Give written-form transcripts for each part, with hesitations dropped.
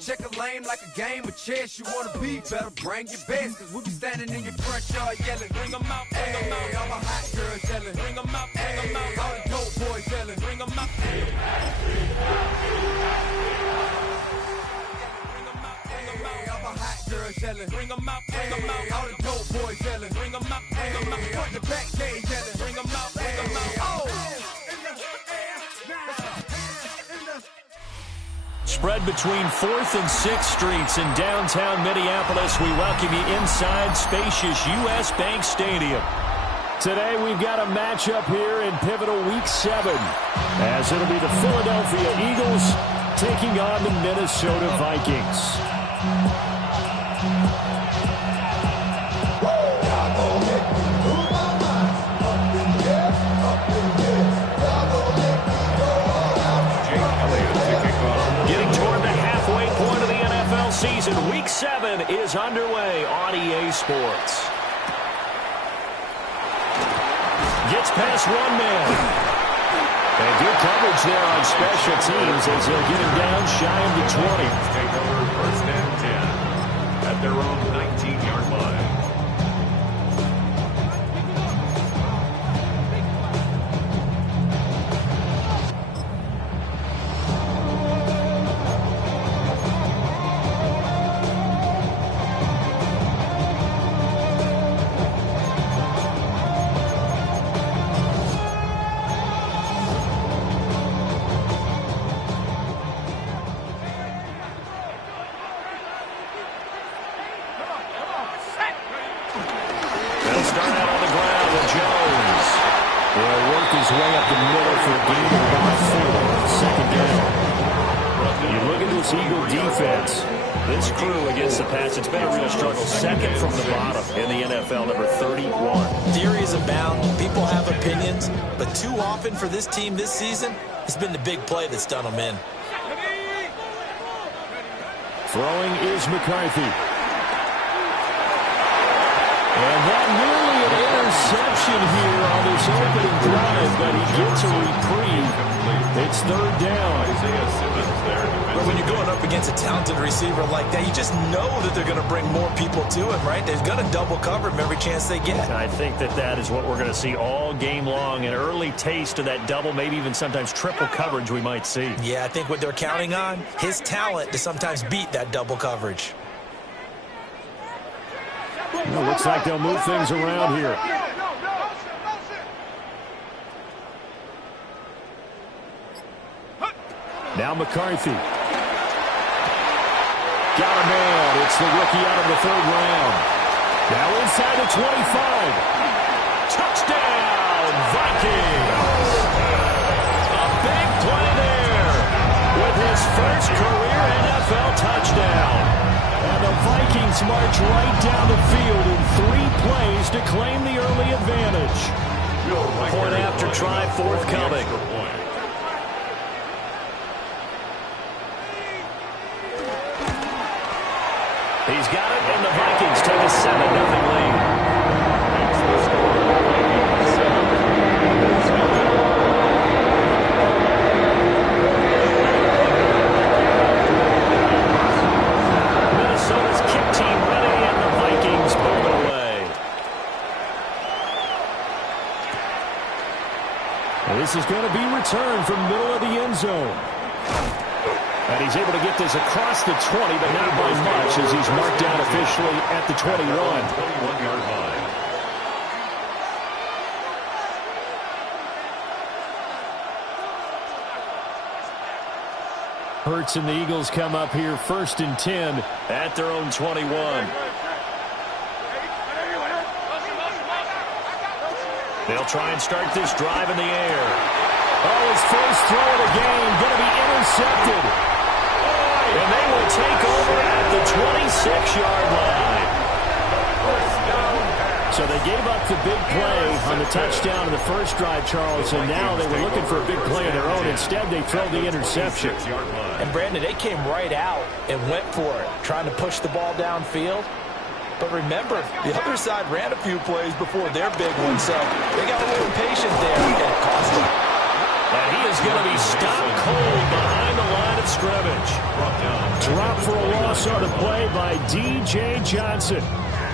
check a lane like a game of chess. You wanna be better, bring your best. Cause we be standing in your front yard yelling. Bring 'em out, bring 'em out. All my hot girls yelling. Bring 'em out, bring 'em out. All the dope boys yelling. Bring 'em out. All my hot girls yelling. Bring 'em out, bring 'em out. All the dope boys yelling. Bring 'em out, bring 'em out. Front the back gate yelling. Bring 'em out, bring 'em out. Oh! Spread between 4th and 6th Streets in downtown Minneapolis. We welcome you inside spacious U.S. Bank Stadium. Today we've got a matchup here in pivotal Week 7, as it'll be the Philadelphia Eagles taking on the Minnesota Vikings. Getting toward the halfway point of the NFL season, Week 7 is underway on EA Sports. Gets past one man. And good coverage there on special teams as they'll get him down shy of the 20. Take over 1st and 10 at their own 19-yard line. This crew against the pass, it's been a real struggle. Second from the bottom in the NFL, number 31. Theories abound. People have opinions. But too often for this team this season, it's been the big play that's done them in. Throwing is McCarthy. And that nearly an interception here on this opening drive, but he gets a reprieve. It's 3rd down. But when you're going up against a talented receiver like that, you just know that they're going to bring more people to him, right? They're going to double cover him every chance they get. I think that is what we're going to see all game long. An early taste of that double, maybe even sometimes triple coverage we might see. Yeah, I think what they're counting on, his talent to sometimes beat that double coverage. Well, looks like they'll move things around here. Now McCarthy. Got a man. It's the rookie out of the 3rd round. Now inside the 25. Touchdown, Vikings. A big play there with his first career NFL touchdown. And the Vikings march right down the field in 3 plays to claim the early advantage. Point after try forthcoming. He's got it, and the Vikings take a 7-0 lead. Minnesota's kick team ready, and the Vikings pull it away. And this is going to be returned from middle of the end zone. And he's able to get this across the 20, but not by much, as he's marked down officially at the 21. 21-yard line. Hurts and the Eagles come up here 1st and 10 at their own 21. They'll try and start this drive in the air. Oh, his first throw of the game going to be intercepted. And they will take over at the 26-yard line. So they gave up the big play on the touchdown in the first drive, Charles, and now they were looking for a big play of their own. Instead, they throw the interception. And, Brandon, they came right out and went for it, trying to push the ball downfield. But remember, the other side ran a few plays before their big one, so they got a little impatient there, and it cost them. And he is going to be stopped cold behind the line of scrimmage. Drop for a loss on the play by D.J. Johnson.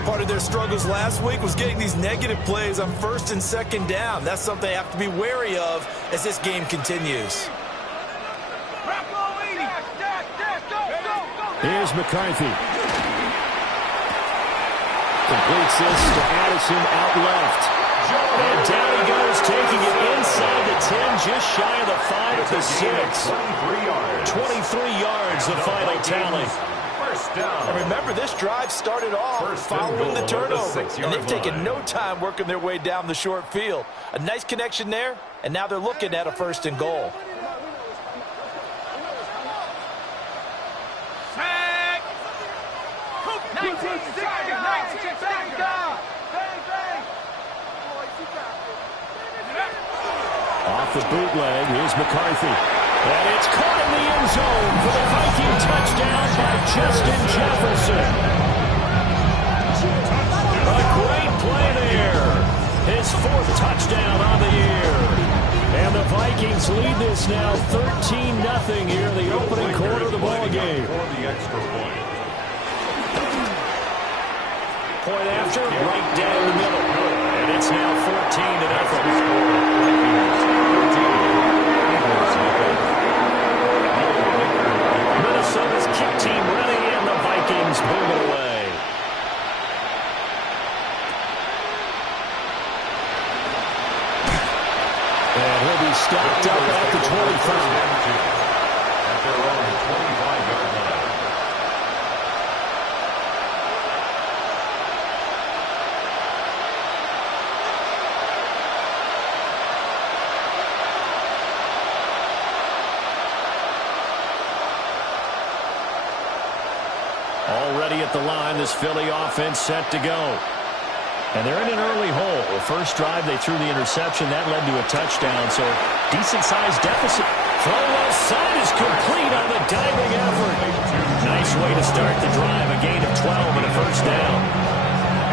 Part of their struggles last week was getting these negative plays on first and second down. That's something they have to be wary of as this game continues. Here's McCarthy. Completes this to Addison out left. And down he goes, taking it inside the 10, just shy of the 5 at the 6. 23 yards, the final tally. And remember, this drive started off following the turnover, and they've taken no time working their way down the short field. A nice connection there, and now they're looking at a 1st and goal. Off the bootleg, here's McCarthy. And it's caught in the end zone for the Viking touchdown by Justin Jefferson. A great play there. His 4th touchdown on the year. And the Vikings lead this now 13-0 here in the opening quarter of the ball game. Point after, right down the middle. And it's now 14-0. Minnesota's kick team ready, and the Vikings move it away. And he'll be stopped up at the 25. At their own 25-yard line. Already at the line, this Philly offense set to go. And they're in an early hole. The first drive, they threw the interception. That led to a touchdown, so decent-sized deficit. Throw left side is complete on the diving effort. Nice way to start the drive. A gain of 12 and a 1st down.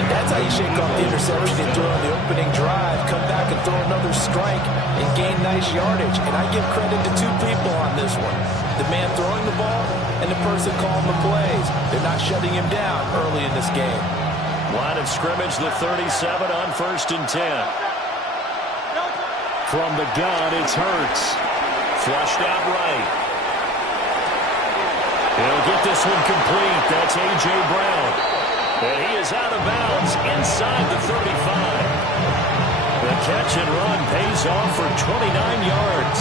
And that's how you shake off the interception you threw on the opening drive. Come back and throw another strike and gain nice yardage. And I give credit to 2 people on this one. The man throwing the ball and the person calling the plays. They're not shutting him down early in this game. Line of scrimmage, the 37 on 1st and 10. From the gun, it's Hurts. Flushed out right. He'll get this one complete. That's A.J. Brown. And he is out of bounds inside the 35. The catch and run pays off for 29 yards.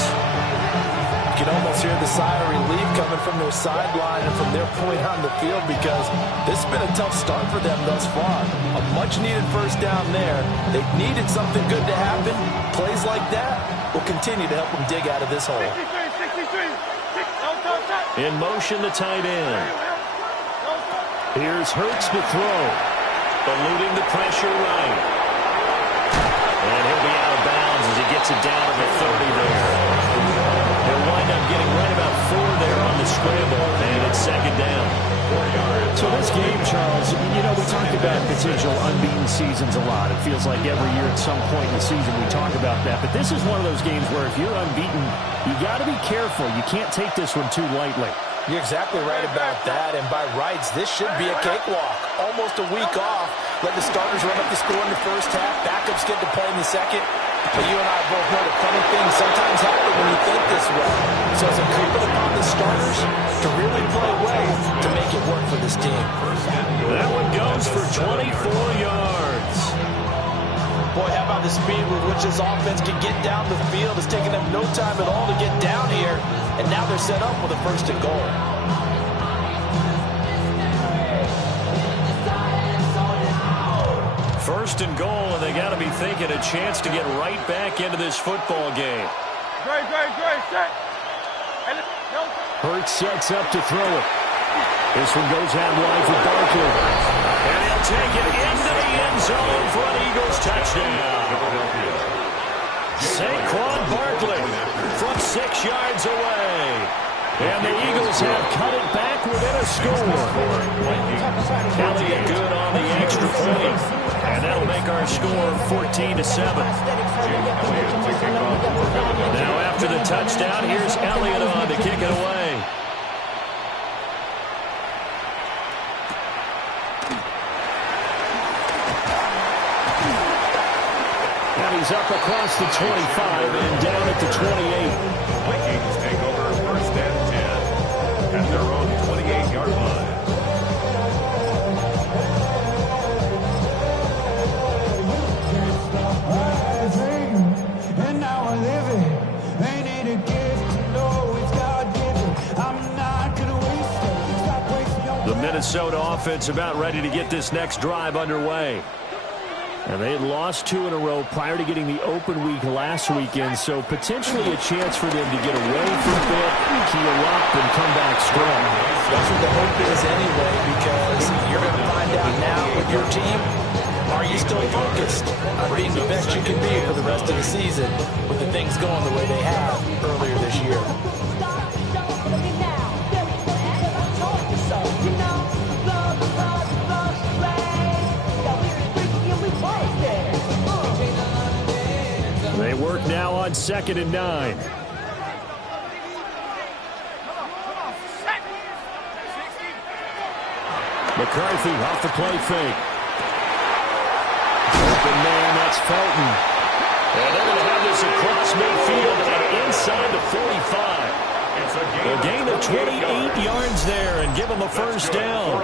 You can almost hear the sigh of relief coming from their sideline and from their point on the field, because this has been a tough start for them thus far. A much-needed 1st down there. They needed something good to happen. Plays like that will continue to help them dig out of this hole. In motion, the tight end. Here's Hurts to throw. Eluding the pressure right. And he'll be out of bounds as he gets it down to the 30 there. He'll wind up getting right about 4 there on the scramble, and it's 2nd down. So this game, Charles, you know, we talked about potential unbeaten seasons a lot. It feels like every year at some point in the season we talk about that. But this is one of those games where if you're unbeaten, you got to be careful. You can't take this one too lightly. You're exactly right about that, and by rights, this should be a cakewalk. Almost a week off. Let the starters run up the score in the 1st half. Backups get to play in the 2nd. But you and I both know that funny things sometimes happen when you think this way. So it's incumbent upon the starters to really play well to make it work for this team. That one goes for 24 yards. Boy, how about the speed with which this offense can get down the field? It's taken them no time at all to get down here. And now they're set up with a 1st and goal. First and goal, and they got to be thinking a chance to get right back into this football game. Hurts sets up to throw it. This one goes out wide for Barkley. And he'll take it into the end zone for an Eagles touchdown. Saquon Barkley from 6 yards away. And the Eagles have cut it back within a score. Elliott good on the extra point. And that'll make our score 14-7. Now after the touchdown, here's Elliott on to kick it away. And he's up across the 25 and down at the 28. Vikings take over first and 10 at their own 28-yard line. The Minnesota offense about ready to get this next drive underway. And they had lost 2 in a row prior to getting the open week last weekend, so potentially a chance for them to get away for a bit, keel up, and come back strong. That's what the hope is anyway, because you're going to find out now with your team, are you still focused on being the best you can be for the rest of the season with the things going the way they have earlier this year? They work now on 2nd and 9. McCarthy off the play fake. Open man, that's Felton. And they're going to have this across midfield and inside the 45. A gain of 28 yards there and give them a first down.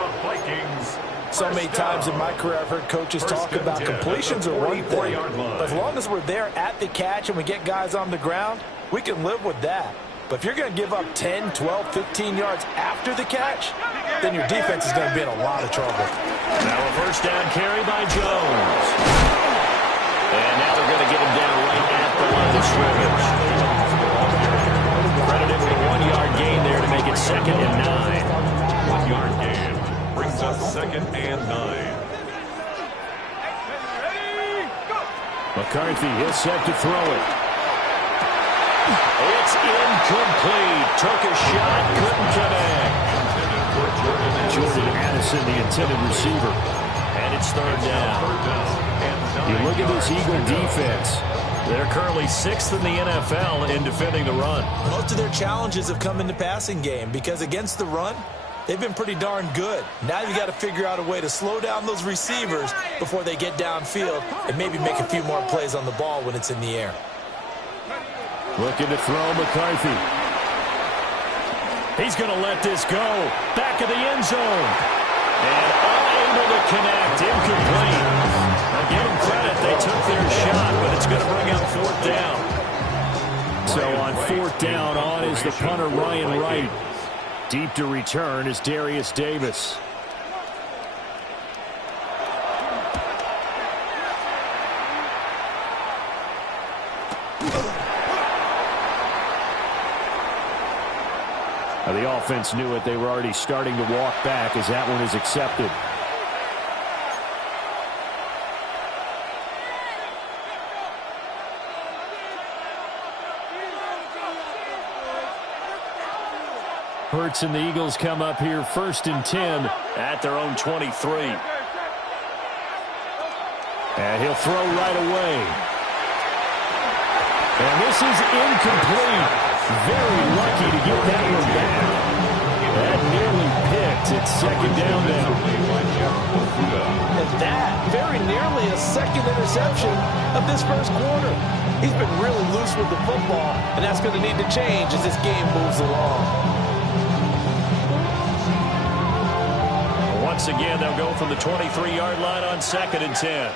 So many times in my career I've heard coaches talk about completions are one thing, but as long as we're there at the catch and we get guys on the ground, we can live with that. But if you're going to give up 10, 12, 15 yards after the catch, then your defense is going to be in a lot of trouble. Now a first down carry by Jones. And now they're going to get him down right at the line of scrimmage. Credited with a 1-yard gain there to make it 2nd and 9. 1-yard gain brings us 2nd and 9. McCarthy is set to throw it. It's incomplete. Took a shot, couldn't connect. Jordan Addison, the intended receiver. And it's 3rd down. You look at this Eagle defense. They're currently 6th in the NFL in defending the run. Most of their challenges have come in the passing game because against the run, they've been pretty darn good. Now you got to figure out a way to slow down those receivers before they get downfield and maybe make a few more plays on the ball when it's in the air. Looking to throw McCarthy. He's going to let this go. Back of the end zone. And unable to connect. Incomplete. Now give them credit. They took their shot, but it's going to bring up 4th down. So on 4th down, on is the punter Ryan Wright. Deep to return is Darius Davis. The offense knew it. They were already starting to walk back as that one is accepted. Hurts and the Eagles come up here 1st and 10 at their own 23. And he'll throw right away. And this is incomplete. Very lucky to get that one back. That nearly picked. It's 2nd down now. And that very nearly a 2nd interception of this 1st quarter. He's been really loose with the football, and that's going to need to change as this game moves along. Once again, they'll go from the 23-yard line on 2nd and 10.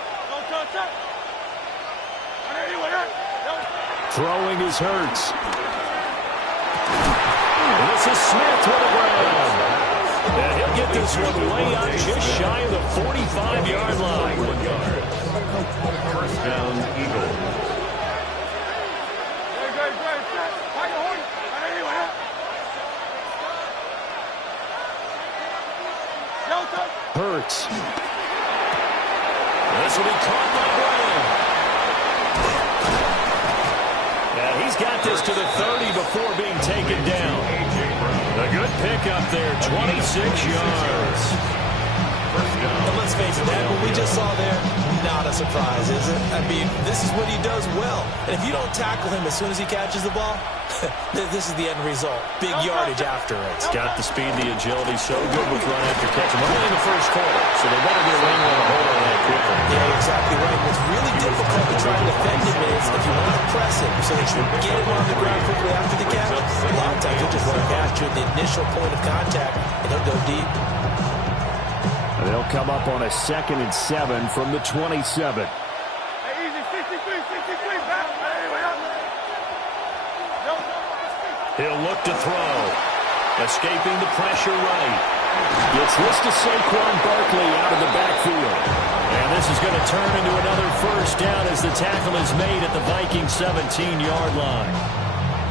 Throwing is Hurts. This is Smith with a grab. And he'll get this one way out just shy of the 45-yard line. 1st down, Eagles. Hurts. This will be caught by Brown. And he's got this to the 30 before being taken down. A good pickup there, 26 yards. And let's face it, that what we just saw there, not a surprise, is it? I mean, this is what he does well. And if you don't tackle him as soon as he catches the ball, this is the end result. Big yardage after it. It's got the speed, the agility, so good with run after catch. We're only in the first quarter, so they better get running on a hold on that quickly. Yeah, exactly right. What's really difficult to try and defend him is if you want to press him so that you get him on the ground quickly after the catch, a lot of times he'll just run past you at the initial point of contact, and he'll go deep. They'll come up on a 2nd and 7 from the 27. He'll look to throw. Escaping the pressure right. Gets this to Saquon Barkley out of the backfield. And this is going to turn into another first down as the tackle is made at the Vikings 17-yard line.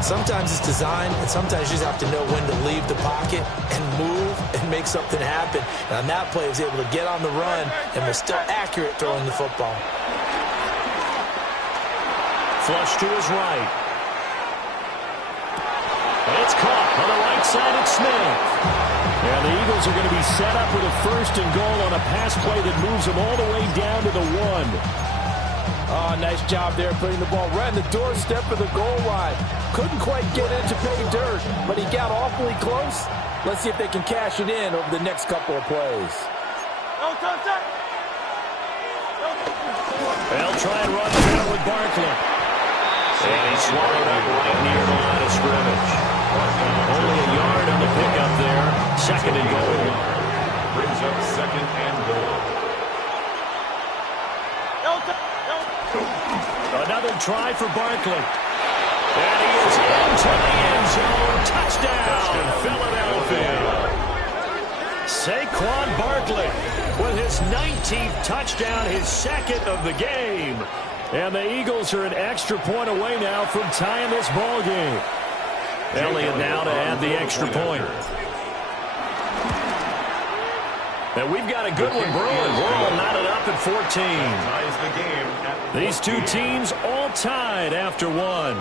Sometimes it's design, and sometimes you just have to know when to leave the pocket and move and make something happen. And on that play, he was able to get on the run and was still accurate throwing the football. Flush to his right. It's caught on the right side at Smith. And the Eagles are going to be set up with a 1st and goal on a pass play that moves them all the way down to the 1. Oh, nice job there putting the ball right on the doorstep of the goal line. Couldn't quite get in to pay dirt, but he got awfully close. Let's see if they can cash it in over the next couple of plays. They'll try and run through with Barkley. And he swallowed up right near the line of scrimmage. Only a yard on the pickup there. 2nd and goal. Brings up 2nd and goal. Another try for Barkley. And he is into the end zone. Touchdown, Philadelphia. Saquon Barkley with his 19th touchdown, his 2nd of the game. And the Eagles are an extra point away now from tying this ball game. Elliott now to add the extra point. And we've got a good one brewing. We're all knotted up at 14. These two teams all tied after 1.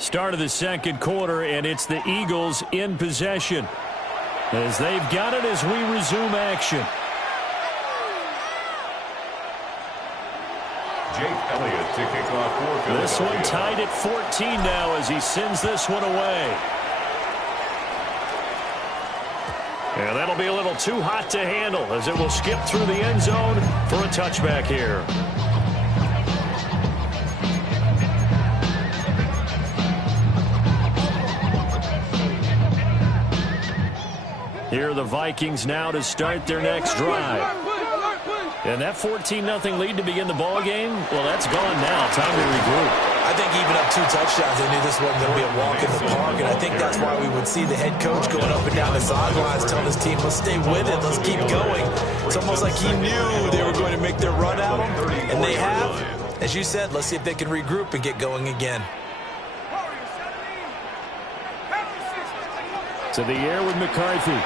Start of the 2nd quarter, and it's the Eagles in possession as they've got it as we resume action. Elliott to kick off for This one tied at 14 now as he sends this one away. And that'll be a little too hot to handle as it will skip through the end zone for a touchback here. Here are the Vikings now to start their next drive. And that 14-0 lead to begin the ball game, well, that's gone now. Time to regroup. I think even up 2 touchdowns, they knew this wasn't going to be a walk in the park, and I think that's why we would see the head coach going up and down the sidelines telling his team, let's stay with it, let's keep going. It's almost like he knew they were going to make their run at him, and they have. As you said, let's see if they can regroup and get going again. To the air with McCarthy.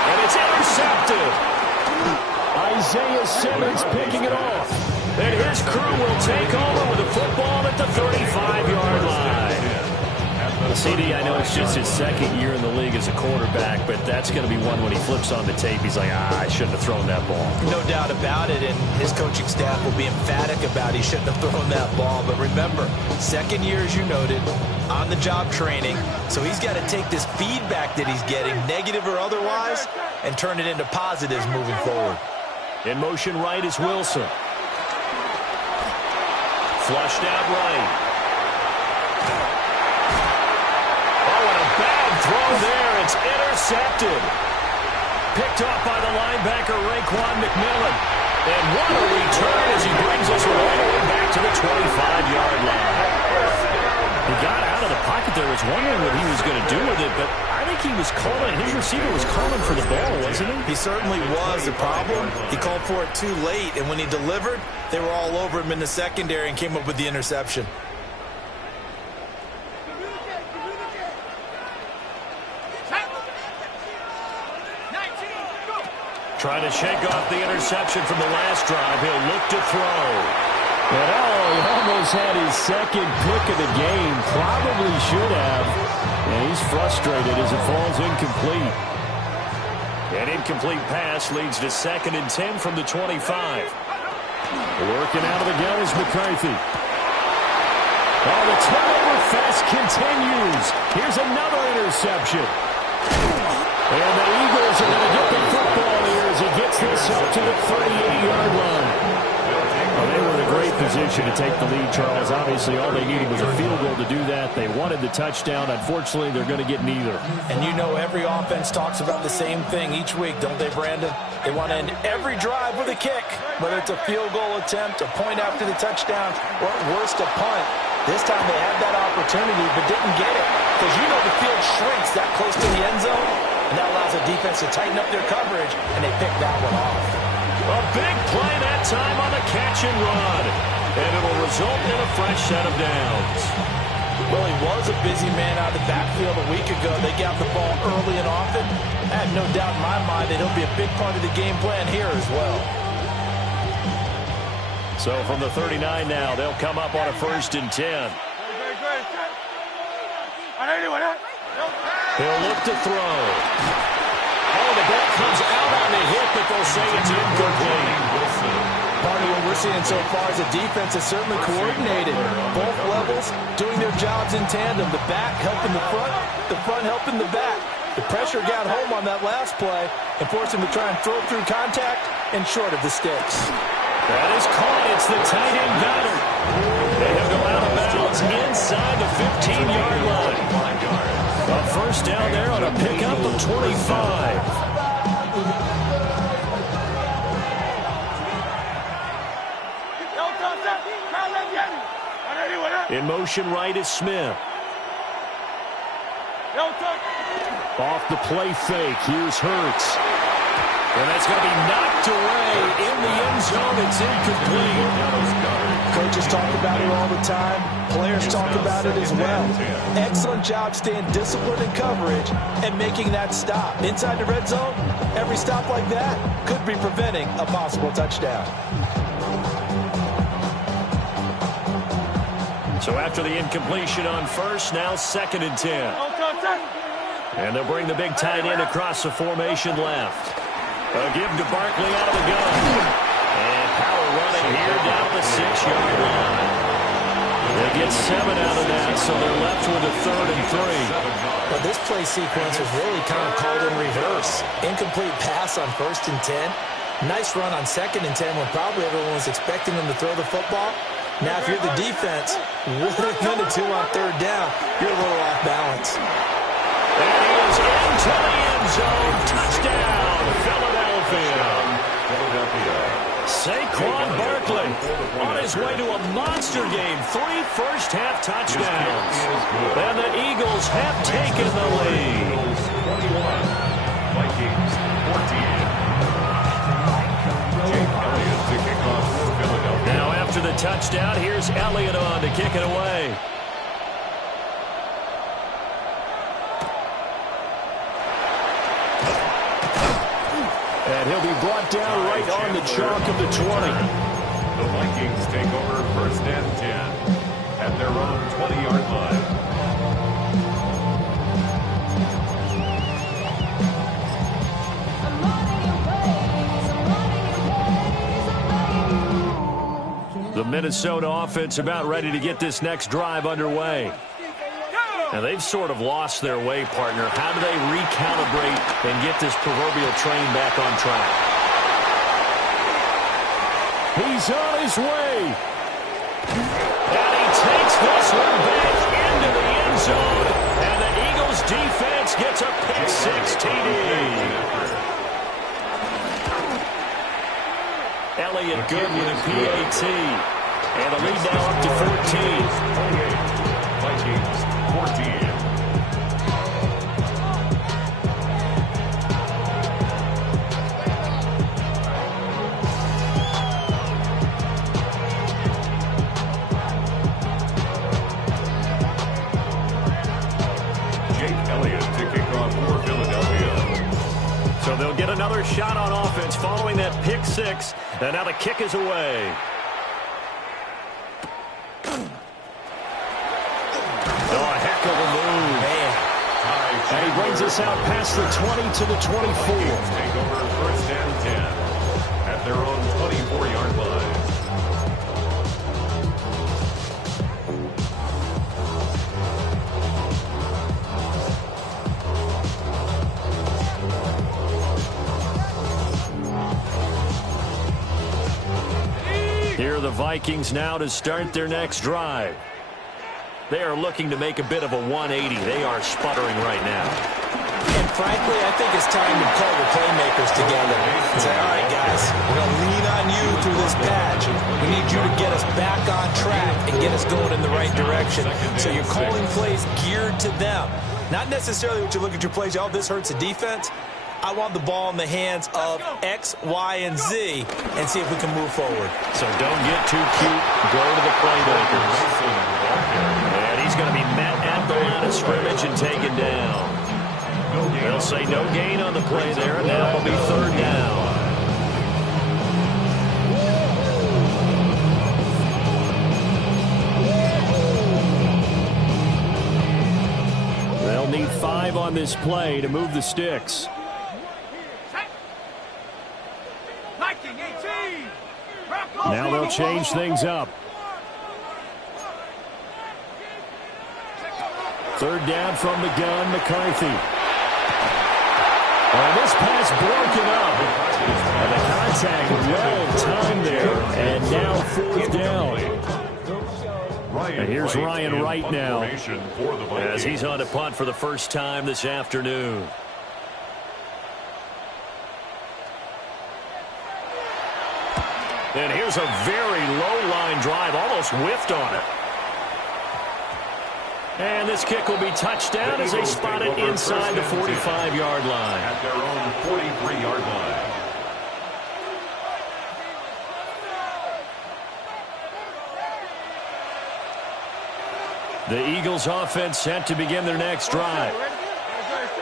And it's intercepted. Isaiah Simmons picking it off. And his crew will take over with the football at the 35-yard line. CD, I know it's just his 2nd year in the league as a quarterback, but that's going to be one when he flips on the tape. He's like, I shouldn't have thrown that ball. No doubt about it, and his coaching staff will be emphatic about he shouldn't have thrown that ball. But remember, 2nd year, as you noted, on-the-job training, so he's got to take this feedback that he's getting, negative or otherwise, and turn it into positives moving forward. In motion right is Wilson. Flushed out right. Oh, and a bad throw there. It's intercepted. Picked off by the linebacker, Raekwon McMillan. And what a return as he brings us all the way back to the 25-yard line. He got out of the pocket there. Was wondering what he was going to do with it, but I think he was calling. His receiver was calling for the ball, wasn't he? He certainly was. The problem, he called for it too late, and when he delivered, they were all over him in the secondary and came up with the interception. Trying to shake off the interception from the last drive. He'll look to throw. And he almost had his second pick of the game. Probably should have. And he's frustrated as it falls incomplete. An incomplete pass leads to 2nd and 10 from the 25. Working out of the gun is McCarthy. Oh, the turnover fest continues. Here's another interception. And the Eagles are going to get the football here as he gets this up to the 38-yard line. Well, they were in a great position to take the lead, Charles. Obviously, all they needed was a field goal to do that. They wanted the touchdown. Unfortunately, they're going to get neither. And you know every offense talks about the same thing each week, don't they, Brandon? They want to end every drive with a kick, whether it's a field goal attempt, a point after the touchdown, or at worst, a punt. This time they had that opportunity but didn't get it because you know the field shrinks that close to the end zone, and that allows the defense to tighten up their coverage, and they picked that one off. A big play that time on the catch and run. And it'll result in a fresh set of downs. Well, he was a busy man out of the backfield a week ago. They got the ball early and often. I have no doubt in my mind that he'll be a big part of the game plan here as well. So from the 39 now, they'll come up on a 1st and 10. He'll look to throw. Oh, the ball comes out on the hit, but they'll say it's incomplete. Part of what we're seeing so far is the defense is certainly coordinated. Both levels doing their jobs in tandem. The back helping the front helping the back. The pressure got home on that last play and forced him to try and throw through contact and short of the sticks. That is caught. It's the tight end Goddard. They have go out of bounds inside the 15-yard line. A 1st down there on a pickup of 25. In motion right is Smith. Off the play fake. Here's Hurts. And that's going to be knocked away in the end zone. It's incomplete. Coaches talk about it all the time. Players talk about it as well. Excellent job staying disciplined in coverage and making that stop. Inside the red zone, every stop like that could be preventing a possible touchdown. So after the incompletion on 1st, now 2nd and 10. And they'll bring the big tight end across the formation left. A give to Barkley out of the gun. And power running here down the 6-yard line. They get 7 out of that, so they're left with a 3rd and 3. But this play sequence was really kind of called in reverse. Incomplete pass on 1st and 10. Nice run on 2nd and 10 when probably everyone was expecting them to throw the football. Now, if you're the defense, 1 and 2 on 3rd down, you're a little off balance. And he is into the end zone. Touchdown, Philadelphia. Saquon Barkley on his way to a monster game. 3 first-half touchdowns. And the Eagles have taken the lead. 21, Vikings 14. Jake Elliott to kick off for Philadelphia. Now after the touchdown, here's Elliott on to kick it away. And he'll be brought down right on the chalk of the 20. The Vikings take over 1st and 10 at their own 20-yard line. The Minnesota offense about ready to get this next drive underway. Now, they've sort of lost their way, partner. How do they recalibrate and get this proverbial train back on track? He's on his way. And he takes this one back into the end zone. And the Eagles defense gets a pick-6 TD. Elliott good with a PAT. And the lead now up to 14. 28, Vikings 14. Jake Elliott to kick off for Philadelphia. So they'll get another shot on offense following that pick-6. And now the kick is away. heck of a move. Man. And he brings us out past the 20 to the 24. Take over first and 10 at their own 24-yard line. Here are the Vikings now to start their next drive. They are looking to make a bit of a 180. They are sputtering right now. And frankly, I think it's time to call the playmakers together and say, all right, guys, we're going to lean on you through this patch. We need you to get us back on track and get us going in the right direction. So you're calling plays geared to them. Not necessarily what you look at your plays, oh, this hurts the defense. I want the ball in the hands of X, Y, and Z and see if we can move forward. So don't get too cute. Go to the playmakers. And he's going to be met at the line of scrimmage and taken down. They'll say no gain on the play there, and now it'll be third down. They'll need 5 on this play to move the sticks. Now they'll change things up. Third down from the gun, McCarthy. And this pass broken up. And the contact well-timed there. And now fourth down. And here's Ryan Wright now as he's on to punt for the first time this afternoon. And here's a very low-line drive, almost whiffed on it. And this kick will be touchdown as they spot it inside the 45-yard line. At their own 43-yard line. The Eagles offense set to begin their next drive.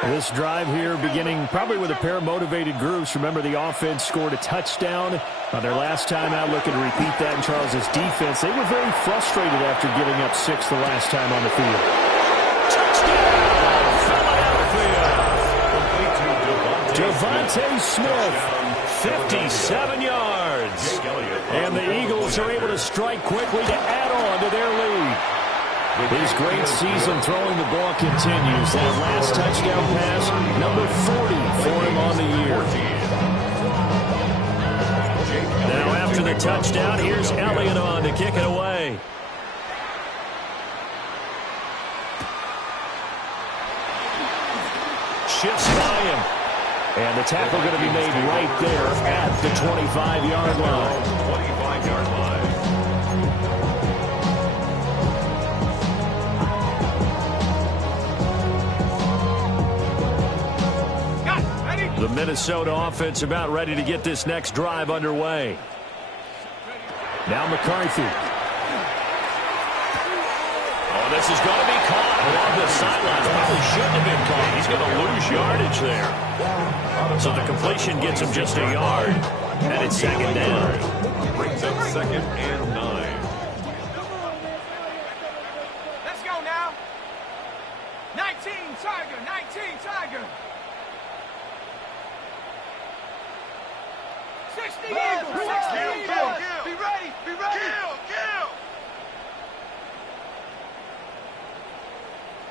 This drive here beginning probably with a pair of motivated groups. Remember, the offense scored a touchdown on their last time out. Looking to repeat that in Charles's defense. They were very frustrated after giving up 6 the last time on the field. Touchdown, Philadelphia! Devontae Smith, 57 yards. And the Eagles are able to strike quickly to add on to their lead. His great season throwing the ball continues. That last touchdown pass, number 40 for him on the year. Now after the touchdown, here's Elliott on to kick it away. Shifts by him. And the tackle going to be made right there at the 25-yard line. 25-yard line. The Minnesota offense about ready to get this next drive underway. Now McCarthy. Oh, this is going to be caught along the sidelines. Probably shouldn't have been caught. He's going to lose yardage there. So the completion gets him just a yard. And it's second down. Brings up second and 9. Let's go now. 19 Tiger, 19 Tiger. 60 Eagles, 60 Eagles. Be ready, be ready. Kill.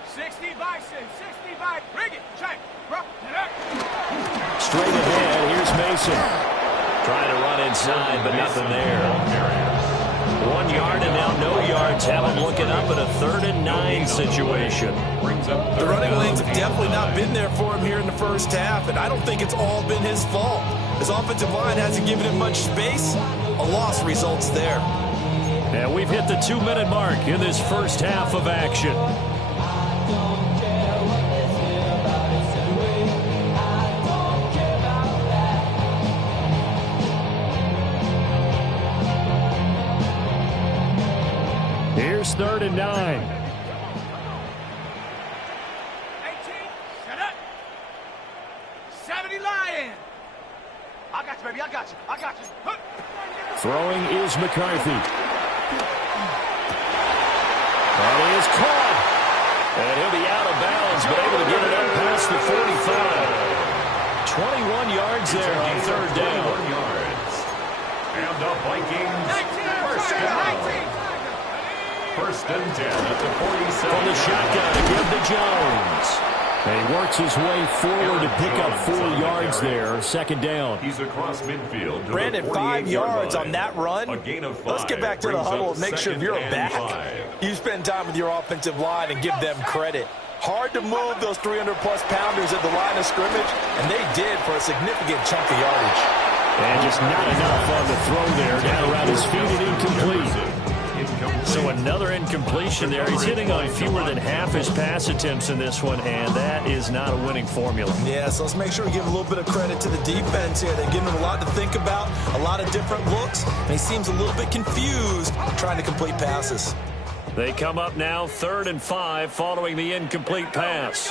60 Bison, 60 Bison. Rig it, check. Straight ahead, here's Mason. Trying to run inside, but nothing there. 1 yard and now no yards. Have him looking up at a 3rd and 9 situation. The running lanes have definitely not been there for him here in the first half, and I don't think it's all been his fault. His offensive line hasn't given him much space. A loss results there. And we've hit the 2-minute mark in this first half of action. Here's 3rd and 9. 18, set up. 70 Lion. I got you, baby, I got you. Throwing is McCarthy. That is caught. And he'll 21 yards there on third down. 21 yards. And the Vikings first down. First and 10 at the 47. From the shotgun to give to Jones. And he works his way forward to pick up 4 yards there. Second down. He's across midfield. Brandon, 5 yards on that run. A gain of 5. Let's get back to the huddle and make sure you're back. You spend time with your offensive line and give them credit. Hard to move those 300-plus pounders at the line of scrimmage, and they did for a significant chunk of yardage. And just not enough on the throw there. Down around his feet and incomplete. So another incompletion there. He's hitting on fewer than half his pass attempts in this one, and that is not a winning formula. Yeah, so let's make sure we give a little bit of credit to the defense here. They're giving him a lot to think about, a lot of different looks, and he seems a little bit confused trying to complete passes. They come up now 3rd and 5 following the incomplete pass.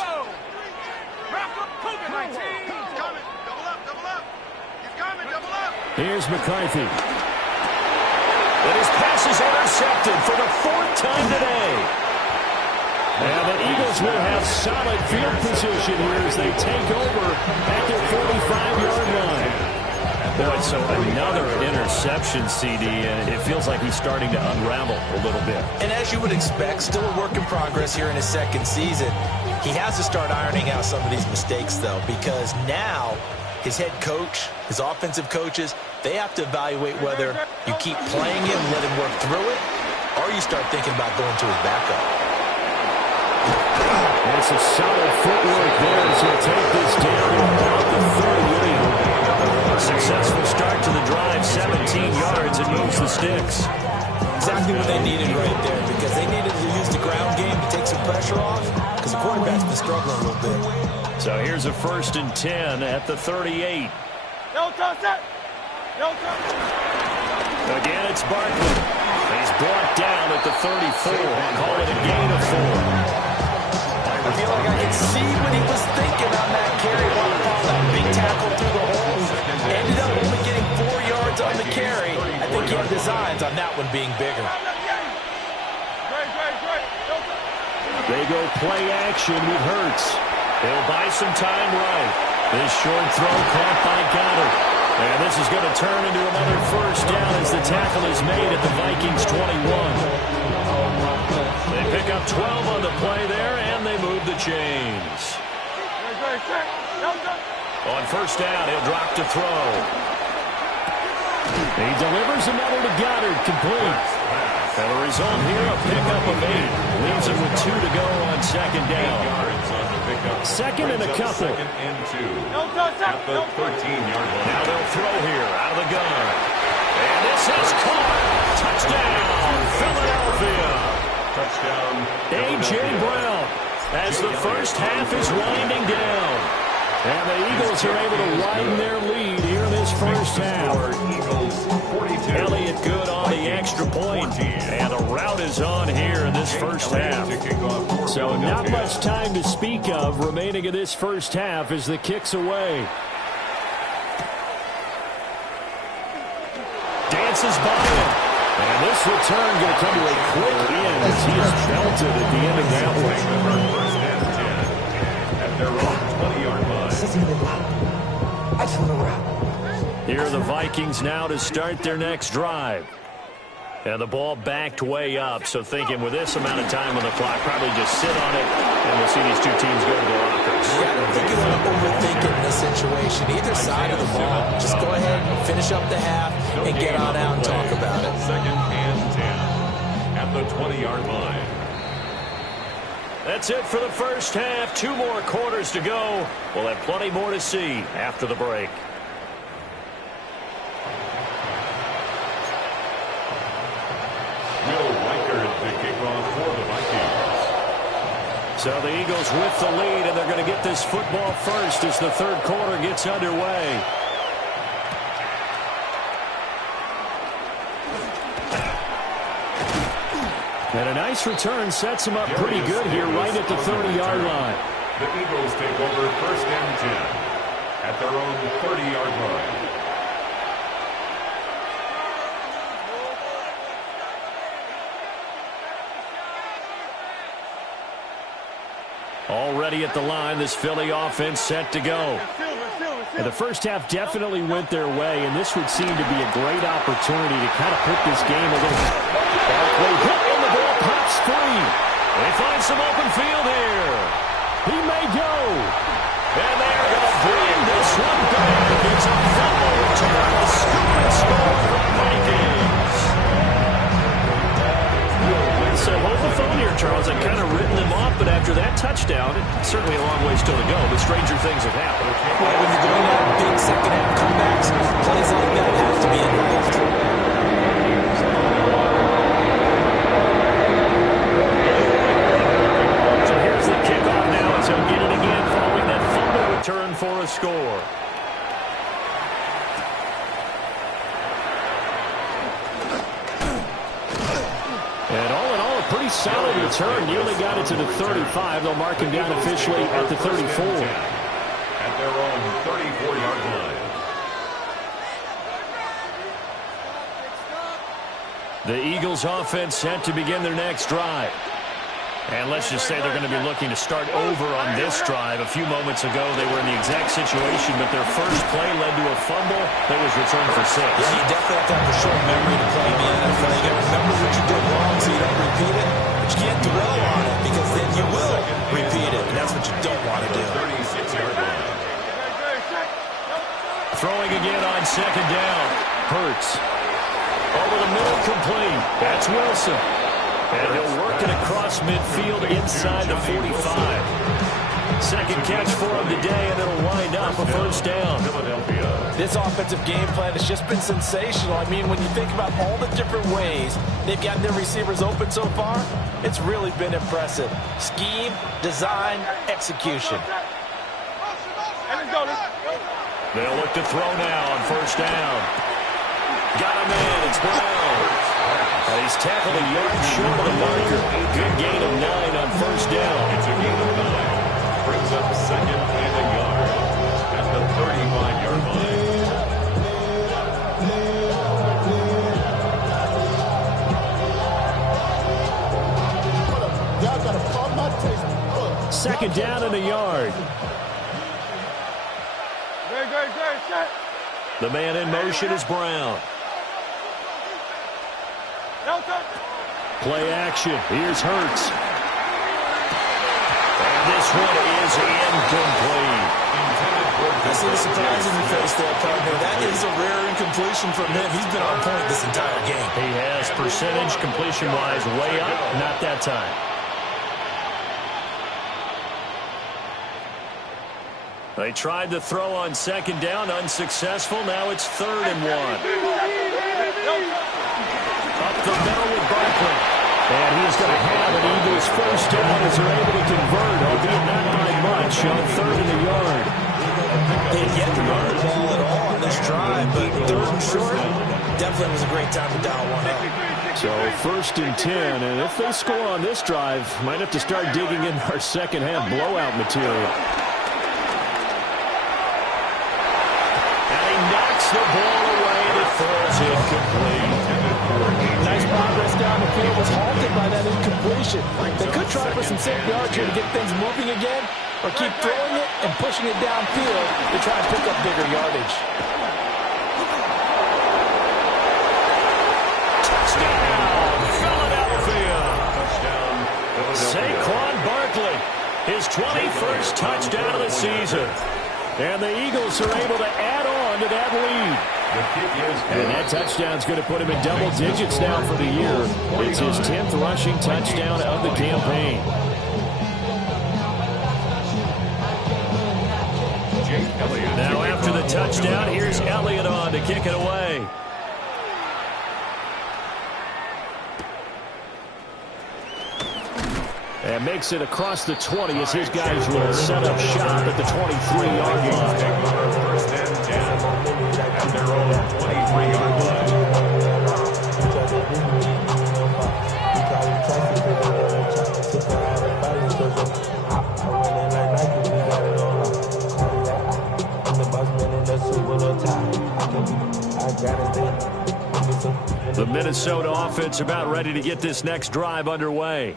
Here's McCarthy. And his pass is intercepted for the 4th time today. And the Eagles will have solid field position here as they take over at their 45-yard line. Boy, so another interception, CD, and it feels like he's starting to unravel a little bit. And as you would expect, still a work in progress here in his second season. He has to start ironing out some of these mistakes, though, because now his head coach, his offensive coaches, they have to evaluate whether you keep playing him, let him work through it, or you start thinking about going to his backup. It's a solid footwork there as he'll take this down about the 38. A successful start to the drive, 17 yards, and moves the sticks. Exactly what they needed right there, because they needed to use the ground game to take some pressure off, because the quarterback's been struggling a little bit. So here's a 1st and 10 at the 38. No touch it! No touch it! Again, it's Barkley. He's brought down at the 34. Call it a gain of 4. I feel like I can see what he was thinking on that carry. Wanted to follow that big tackle through the holes. Ended up only getting 4 yards on the carry. I think he had designs on that one being bigger. They go play action with Hurts. He'll buy some time right. This short throw caught by Goddard. And this is going to turn into another 1st down as the tackle is made at the Vikings 21. They pick up 12 on the play there, and they move the chains. On 1st down, he'll drop to throw. He delivers another to Goddard, complete. And the result here, a pickup of 8. Leaves it with 2 to go on 2nd down. 2nd and a couple. 2nd and 2. At the 13-yard line. Now they'll throw here out of the gun. And this is caught. Touchdown, Philadelphia. Touchdown. A.J. Brown as the first half is winding down. And the Eagles are able to widen their lead here in this first half. Elliott good on the extra point. And the route is on here in this first half. So not much time to speak of remaining in this first half as the kick's away. Dances by him. And this return going to come to a quick end as he is belted at the end of that one. First and 10 at their own 20-yard line. I just want to rap. Here are the Vikings now to start their next drive. And the ball backed way up, so thinking with this amount of time on the clock, probably just sit on it, and we'll see these two teams go to the lockers. Yeah, I don't think you want to overthink it in this situation. Either side of the ball, just go ahead and finish up the half and get on out and talk about it. 2nd and 10 at the 20-yard line. That's it for the first half. 2 more quarters to go. We'll have plenty more to see after the break. So the Eagles with the lead, and they're going to get this football first as the 3rd quarter gets underway. And a nice return sets them up pretty good here right at the 30-yard line. The Eagles take over 1st and 10 at their own 30-yard line. Already at the line, this Philly offense set to go. And the first half definitely went their way, and this would seem to be a great opportunity to kind of put this game a little... Barkley hit, and the ball pops free. They find some open field here. He may go. And they're going to bring this one back. It's a fumble return, a scoop score for the Vikings. So hold the phone here, Charles. I've kind of written them off, but after that touchdown, it's certainly a long way still to go, but stranger things have happened. Well, when you're going out big second-half comebacks, plays like that have to be involved. So here's the kickoff now as he'll get it again following that fumble return for a score. And all in all, a pretty solid return. Nearly got it to the 35. They'll mark him down officially at the 34. At their own 34-yard line. The Eagles offense set to begin their next drive. And let's just say they're going to be looking to start over on this drive. A few moments ago, they were in the exact situation, but their first play led to a fumble that was returned for 6. Yeah, you definitely have to have a short memory to play in the NFL. You got to remember what you did wrong so you don't repeat it. But you can't dwell on it because then you will repeat it, and that's what you don't want to do. 36-yard line. Throwing again on second down. Hurts. Over the middle, complete. That's Wilson. And he'll work it across midfield inside the 45. Second catch for him today, and it'll wind up a first down. This offensive game plan has just been sensational. I mean, when you think about all the different ways they've gotten their receivers open so far, it's really been impressive. Scheme, design, execution. They'll look to throw now on first down. Got him in. It's Brown. And he's tackled a yard short of the marker. Good gain of 9 on first down. It's a gain of 9. Brings up second and a yard at the 35-yard line. Second down and a yard. The man in motion is Brown. Play action. Here's Hurts. And this one is incomplete. I see the surprise in your face there, partner. That is a rare incompletion from him. He's been on point this entire game. He has percentage completion-wise way up. Not that time. They tried to throw on second down, unsuccessful. Now it's 3rd and 1. Up the middle with Barkley. And he is going to have an Eagles first down as they're able to convert, albeit not by much, on 3rd and a yard. They didn't get to run the ball at all on this drive, but 3rd and short, definitely was a great time to dial one up. So 1st and 10, and if they score on this drive, might have to start digging in our second half blowout material. And he knocks the ball away and it falls incomplete. Nice progress down the field, was halted by that incompletion. They could try for some safe yards here to get things moving again, or keep throwing it and pushing it downfield to try and pick up bigger yardage. Touchdown, Philadelphia. Saquon Barkley, his 21st touchdown of the season. And the Eagles are able to add on to that lead. And that touchdown's going to put him in double digits now for the year. It's his 10th rushing touchdown of the campaign. Now after the touchdown, here's Elliott on to kick it away. And makes it across the 20 as his guys will set up shop at the 23-yard line. First and 10 at their own 23-yard line. The Minnesota offense about ready to get this next drive underway.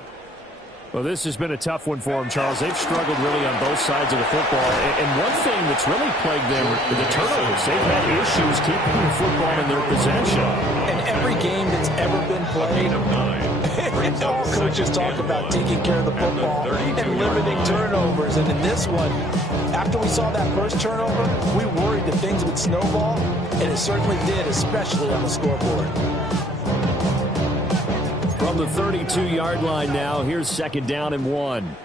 Well, this has been a tough one for them, Charles. They've struggled really on both sides of the football. And one thing that's really plagued them, the turnovers. They've had issues keeping the football in their possession. And every game that's ever been played, all coaches talk about taking care of the football and limiting turnovers. And in this one, after we saw that first turnover, we worried that things would snowball, and it certainly did, especially on the scoreboard. From the 32-yard line now, here's 2nd down and 1.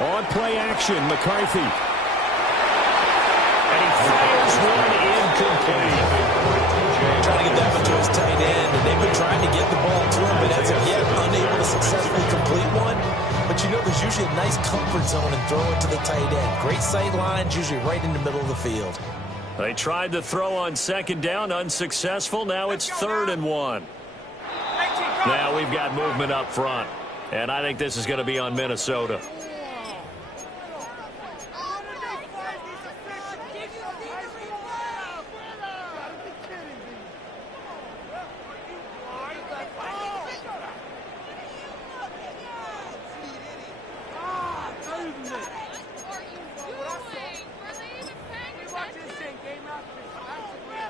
On play action, McCarthy. And he fires one incomplete. Trying to get that one to his tight end, and they've been trying to get the ball to him, but as of yet, unable to successfully complete one. But you know, there's usually a nice comfort zone in throwing to the tight end. Great sight lines, usually right in the middle of the field. They tried to throw on 2nd down, unsuccessful. Now it's 3rd and 1. Now we've got movement up front, and I think this is going to be on Minnesota.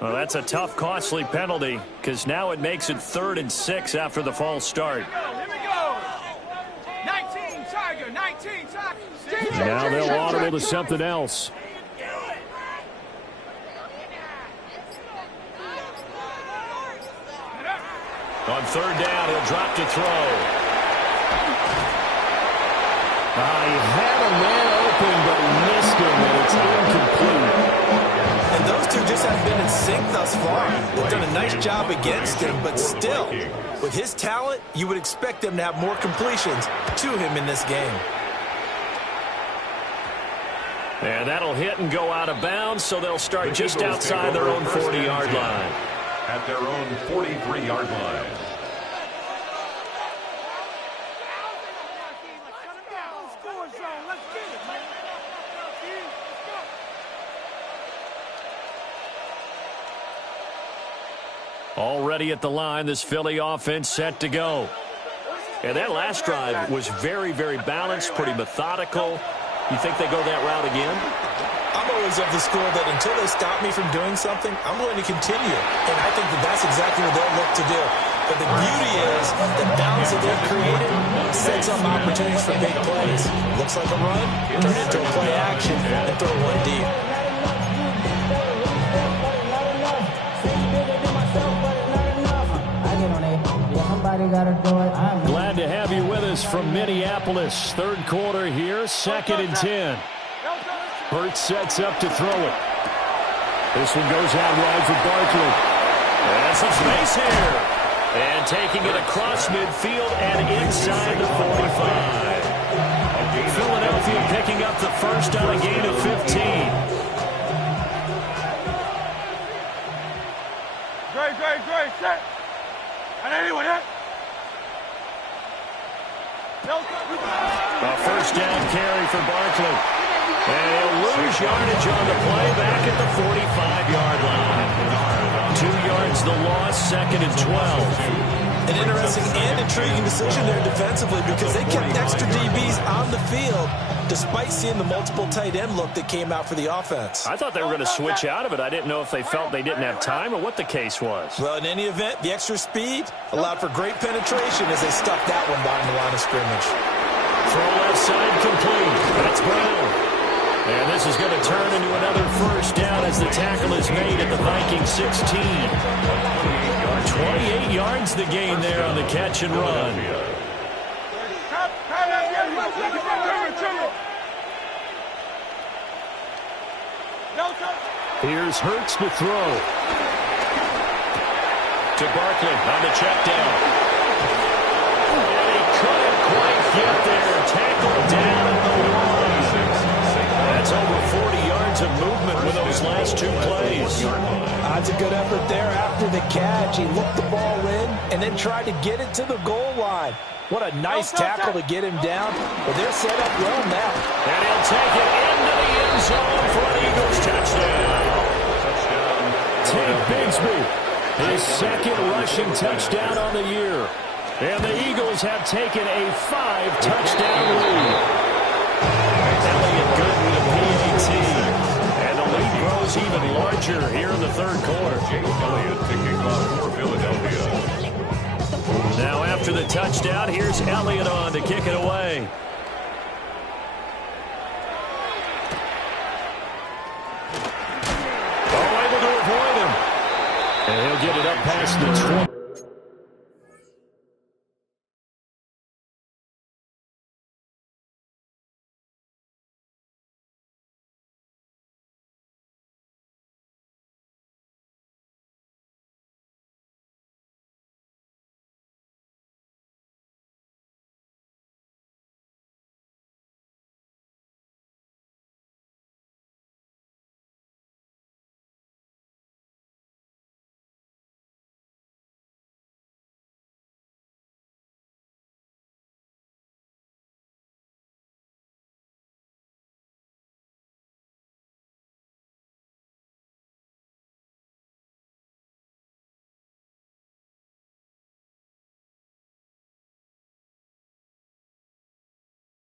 Well, that's a tough, costly penalty because now it makes it 3rd and 6 after the false start. Here we go. 19 Tiger, 19 Tiger. Now they'll audible to something else. On 3rd down, he'll drop to throw. He had a man open, but missed him, and it's incomplete. And those two just haven't been in sync thus far. They've done a nice job against him, but still, with his talent, you would expect them to have more completions to him in this game. And that'll hit and go out of bounds, so they'll start just outside their own 40-yard line. At their own 43-yard line. Already at the line, this Philly offense set to go. And that last drive was very, very balanced, pretty methodical. You think they go that route again? I'm always of the school that until they stop me from doing something, I'm going to continue. And I think that that's exactly what they'll look to do. But the beauty is the balance that they've created sets up opportunities for big plays. Looks like a run, turn it into a play action, and throw one deep. Glad to have you with us from Minneapolis. 3rd quarter here, 2nd and 10. Hurts sets up to throw it. This one goes out wide for Barkley. And some space here. And taking it across midfield and inside the 45. Philadelphia picking up the first on a gain of 15. Great, set. And anyone hit? A 1st down carry for Barkley. And he'll lose yardage on the play back at the 45-yard line. 2 yards the loss, 2nd and 12. An interesting and intriguing decision there defensively because they kept extra DBs on the field despite seeing the multiple tight end look that came out for the offense. I thought they were going to switch out of it. I didn't know if they felt they didn't have time or what the case was. Well, in any event, the extra speed allowed for great penetration as they stuck that one behind the line of scrimmage. Throw left side complete. That's Brown. And this is going to turn into another 1st down as the tackle is made at the Viking 16. 28 yards the gain there on the catch and run. Here's Hurts to throw. To Barkley on the check down. And he couldn't quite get there. Tackled down at the 1. That's over 40 yards of movement with those last 2 plays. That's a good effort there after the catch. He looked the ball in and then tried to get it to the goal line. What a nice tackle to get him down. But they're set up well now. And he'll take it into the end zone for an Eagles touchdown. Tank Bigsby His second rushing touchdown on the year. And the Eagles have taken a 5-touchdown lead. Elliott good with a PAT. And the lead grows even larger here in the third quarter. Elliott picking off for Philadelphia. Now after the touchdown, here's Elliott on to kick it away. Oh, able to avoid him. And he'll get it up past the 20.